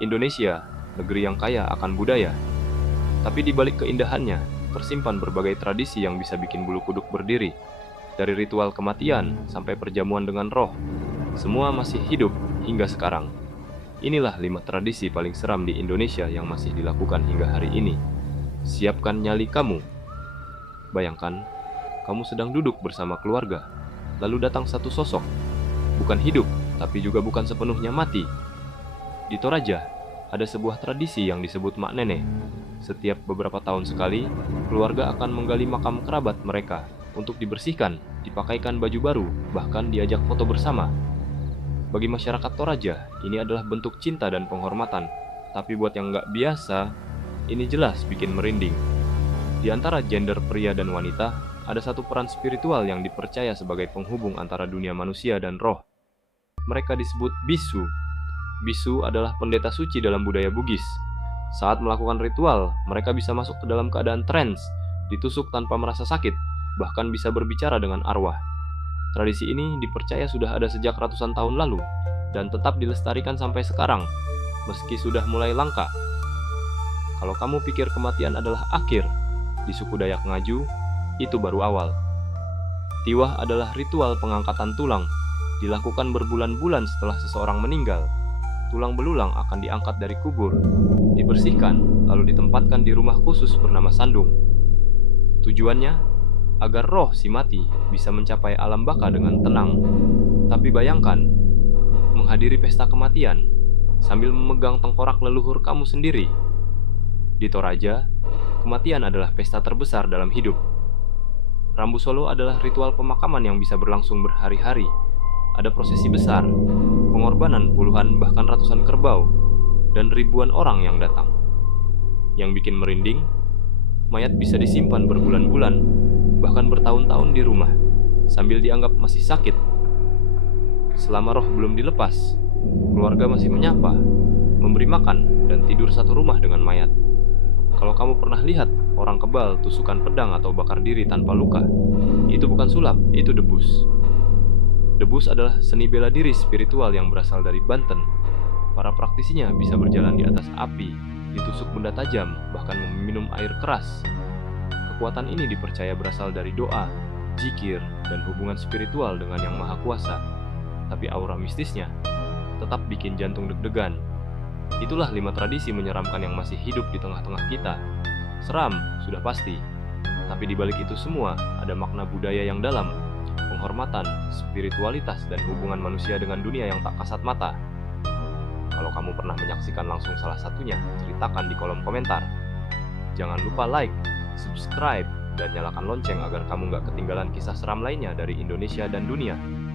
Indonesia, negeri yang kaya akan budaya. Tapi di balik keindahannya, tersimpan berbagai tradisi yang bisa bikin bulu kuduk berdiri. Dari ritual kematian sampai perjamuan dengan roh, semua masih hidup hingga sekarang. Inilah 5 tradisi paling seram di Indonesia yang masih dilakukan hingga hari ini. Siapkan nyali kamu. Bayangkan, kamu sedang duduk bersama keluarga, lalu datang satu sosok. Bukan hidup, tapi juga bukan sepenuhnya mati. Di Toraja, ada sebuah tradisi yang disebut Mak Nenek. Setiap beberapa tahun sekali, keluarga akan menggali makam kerabat mereka untuk dibersihkan, dipakaikan baju baru, bahkan diajak foto bersama. Bagi masyarakat Toraja, ini adalah bentuk cinta dan penghormatan. Tapi buat yang nggak biasa, ini jelas bikin merinding. Di antara gender pria dan wanita, ada satu peran spiritual yang dipercaya sebagai penghubung antara dunia manusia dan roh. Mereka disebut bisu. Bisu adalah pendeta suci dalam budaya Bugis. Saat melakukan ritual, mereka bisa masuk ke dalam keadaan trance, ditusuk tanpa merasa sakit, bahkan bisa berbicara dengan arwah. Tradisi ini dipercaya sudah ada sejak ratusan tahun lalu, dan tetap dilestarikan sampai sekarang, meski sudah mulai langka. Kalau kamu pikir kematian adalah akhir, di suku Dayak Ngaju, itu baru awal. Tiwah adalah ritual pengangkatan tulang, dilakukan berbulan-bulan setelah seseorang meninggal. Tulang belulang akan diangkat dari kubur, dibersihkan, lalu ditempatkan di rumah khusus bernama sandung. Tujuannya agar roh si mati bisa mencapai alam baka dengan tenang. Tapi bayangkan, menghadiri pesta kematian sambil memegang tengkorak leluhur kamu sendiri. Di Toraja, kematian adalah pesta terbesar dalam hidup. Rambu Solo adalah ritual pemakaman yang bisa berlangsung berhari-hari. Ada prosesi besar, pengorbanan puluhan bahkan ratusan kerbau, dan ribuan orang yang datang. Yang bikin merinding, mayat bisa disimpan berbulan-bulan, bahkan bertahun-tahun di rumah, sambil dianggap masih sakit. Selama roh belum dilepas, keluarga masih menyapa, memberi makan, dan tidur satu rumah dengan mayat. Kalau kamu pernah lihat orang kebal tusukan pedang atau bakar diri tanpa luka, itu bukan sulap, itu debus. Debus adalah seni bela diri spiritual yang berasal dari Banten. Para praktisinya bisa berjalan di atas api, ditusuk benda tajam, bahkan meminum air keras. Kekuatan ini dipercaya berasal dari doa, zikir, dan hubungan spiritual dengan Yang Maha Kuasa. Tapi aura mistisnya tetap bikin jantung deg-degan. Itulah 5 tradisi menyeramkan yang masih hidup di tengah-tengah kita. Seram, sudah pasti. Tapi di balik itu semua, ada makna budaya yang dalam, penghormatan, spiritualitas, dan hubungan manusia dengan dunia yang tak kasat mata. Kalau kamu pernah menyaksikan langsung salah satunya, ceritakan di kolom komentar. Jangan lupa like, subscribe, dan nyalakan lonceng agar kamu nggak ketinggalan kisah seram lainnya dari Indonesia dan dunia.